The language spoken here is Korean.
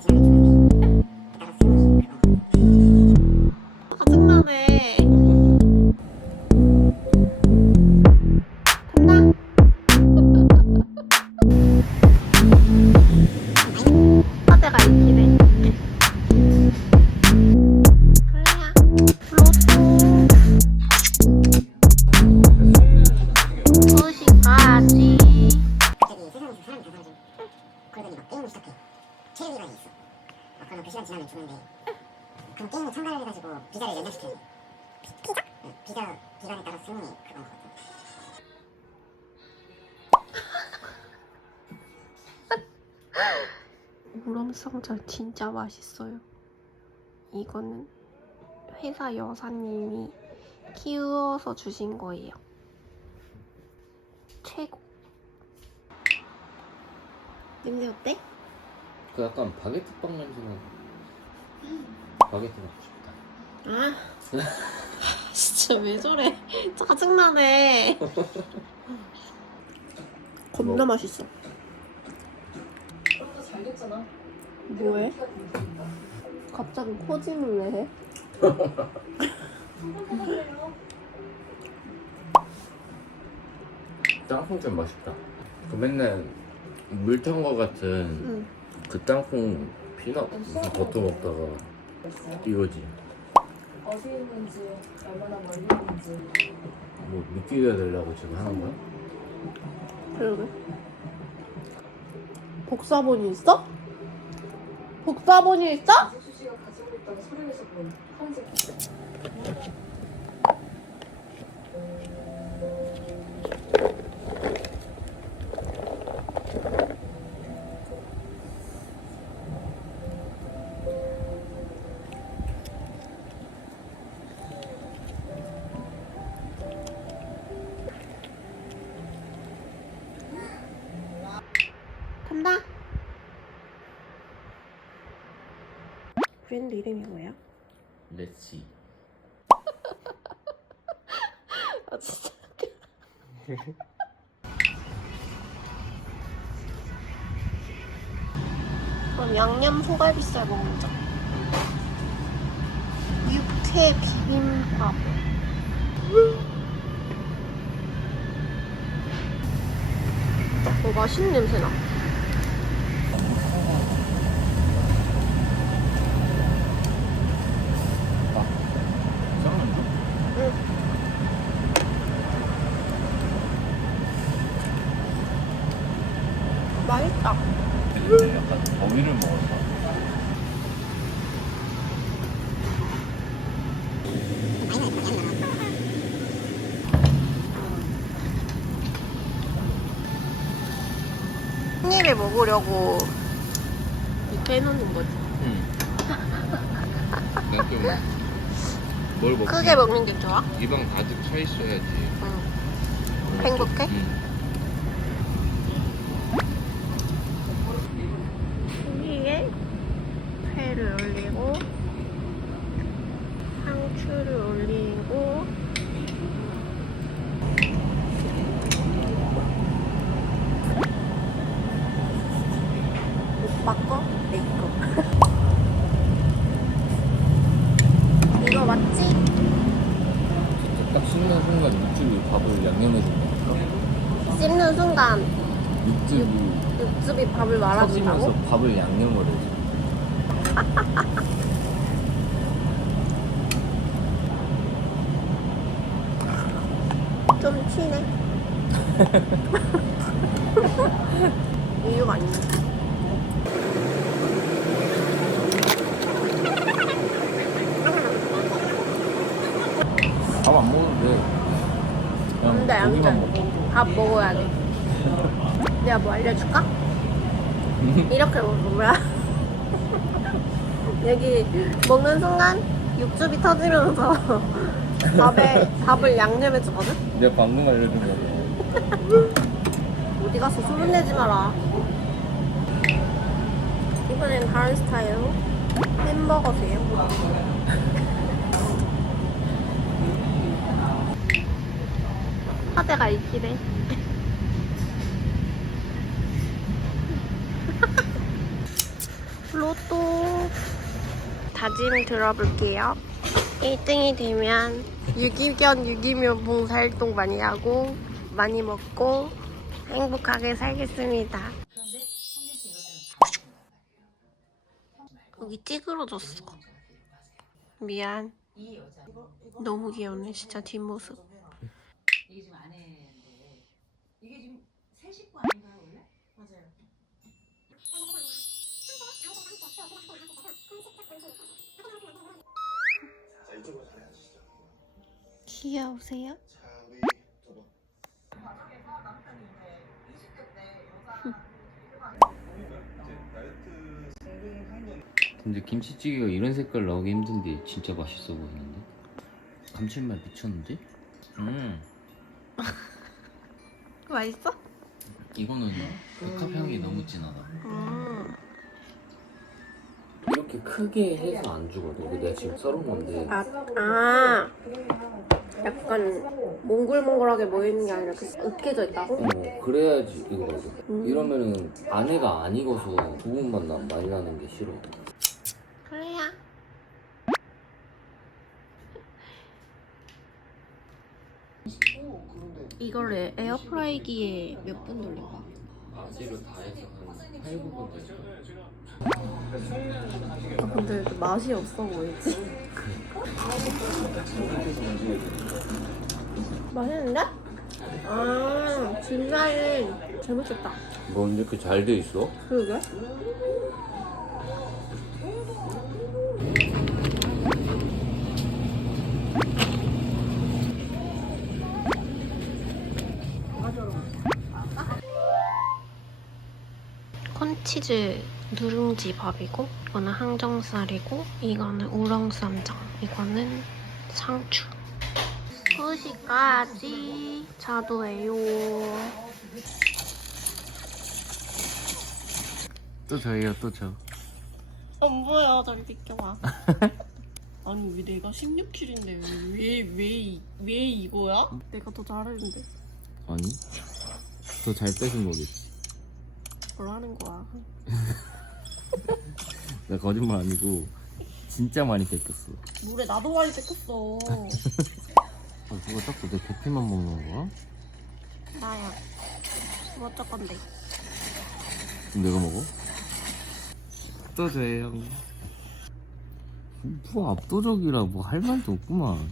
짜증 체력 기간이 있어. 막 그러면 그 시간 지나면 죽는데. 그럼 게임에 참가를 해가지고 비자를 연장시켜. 비자? 응, 비자 기간에 따라 승인이 그건 거거든. 우렁성절 진짜 맛있어요. 이거는 회사 여사님이 키워서 주신 거예요. 최고. 냄새 어때? 그 약간 바게트 빵 냄새나. 바게트 먹고 싶다. 아, 진짜 왜 저래? 짜증나네. 겁나 맛있어. 뭐해? 갑자기 포짐을 왜 해? 좀 맛있다. 그 맨날 물 탄 거 같은 응. 그 땅콩 피넛 무슨 버터 먹다가 이거지. 어디 있는지 얼마나 멀리 있는지 뭐 느끼게 되려고 지금 하는 거야? 그러게. 복사본이 있어? 복사본이 있어? 이수수 씨가 가지고 있다고 서류에서 본 편지 브랜드 이름이 뭐야? 레시. 아 진짜. 그럼 양념 소갈비살 먹자. 육회 비빔밥. 어 맛있는 냄새 나. 맛있다. 약간 더위를 먹었어. 한 입에 먹으려고 이렇게 해놓는 거지. 응. 난좀뭘 먹지? 크게 먹는 게 좋아? 입안 가득 차 있어야지. 응. 행복해? 응. 위에 회를 올리고 상추를 올리고 오빠 거? 내 거. 이거 맞지? 딱 씹는 순간 육즙이 밥을 양념해준 거 씹는 순간 육즙이 육즙이 밥을 말아준다고? 터지면서 밥을 양념을 해줘. 좀 튀네. 이유가 있네. 밥 안 먹어도 돼. 돼. 먹고. 밥 먹어야 돼. 내가 뭐 알려줄까? 이렇게 먹는 거야. 여기 먹는 순간 육즙이 터지면서 밥에 밥을 양념해 주거든? 내가 방금 알려준 거. 어디 가서 소문 내지 마라. 이번엔 다른 스타일로 햄버거세요. 화대가 있긴 해. 로또 다짐 들어볼게요. 1등이 되면 유기견 유기묘 봉사활동 많이 하고 많이 먹고 행복하게 살겠습니다. 여기 찌그러졌어. 미안. 너무 귀엽네 진짜 뒷모습. 귀여우세요? 근데 김치찌개가 이런 색깔 나오기 힘든데 진짜 맛있어 보이는데? 감칠맛 미쳤는데? 음 맛있어? 이거는 백합 향이 너무 진하다 음. 이렇게 크게 해서 안 주거든 이거 내가 지금 썰은 건데 아, 아. 약간 몽글몽글하게 보이는 게 아니라 그 으깨져 있다고? 어 그래야지 이거거든 음. 이러면은 안에가 안 익어서 부분만 나, 많이 나는 게 싫어 그래야. 이거를 에어프라이기에 몇 분 돌릴까? 바지를 다 해서 한 8, 9분 되죠 아, 근데 그 맛이 없어 보이지? 맛있는데? 아, 진짜이 재밌겠다. 뭐 이렇게 잘 돼 있어? 그러게? 콘치즈 누룽지 밥이고 이거는 항정살이고 이거는 우렁쌈장 이거는 상추. 2시까지 자도해요. 또 저예요 또저. 안 보여 저리 비켜봐. 아니 왜 내가 16킬인데 왜왜 왜 이거야? 내가 더 잘했는데. 아니? 더 잘 빼신 거겠지 뭘 하는 거야. 나 거짓말 아니고 진짜 많이 뺏겼어. 물에 나도 많이 뺏겼어. 아, 누가 자꾸 내 대피만 먹는 거야? 나야 뭐 어쩔 건데. 그럼 내가 먹어? 또 저예요 뭐 압도적이라 뭐 할 말도 없구만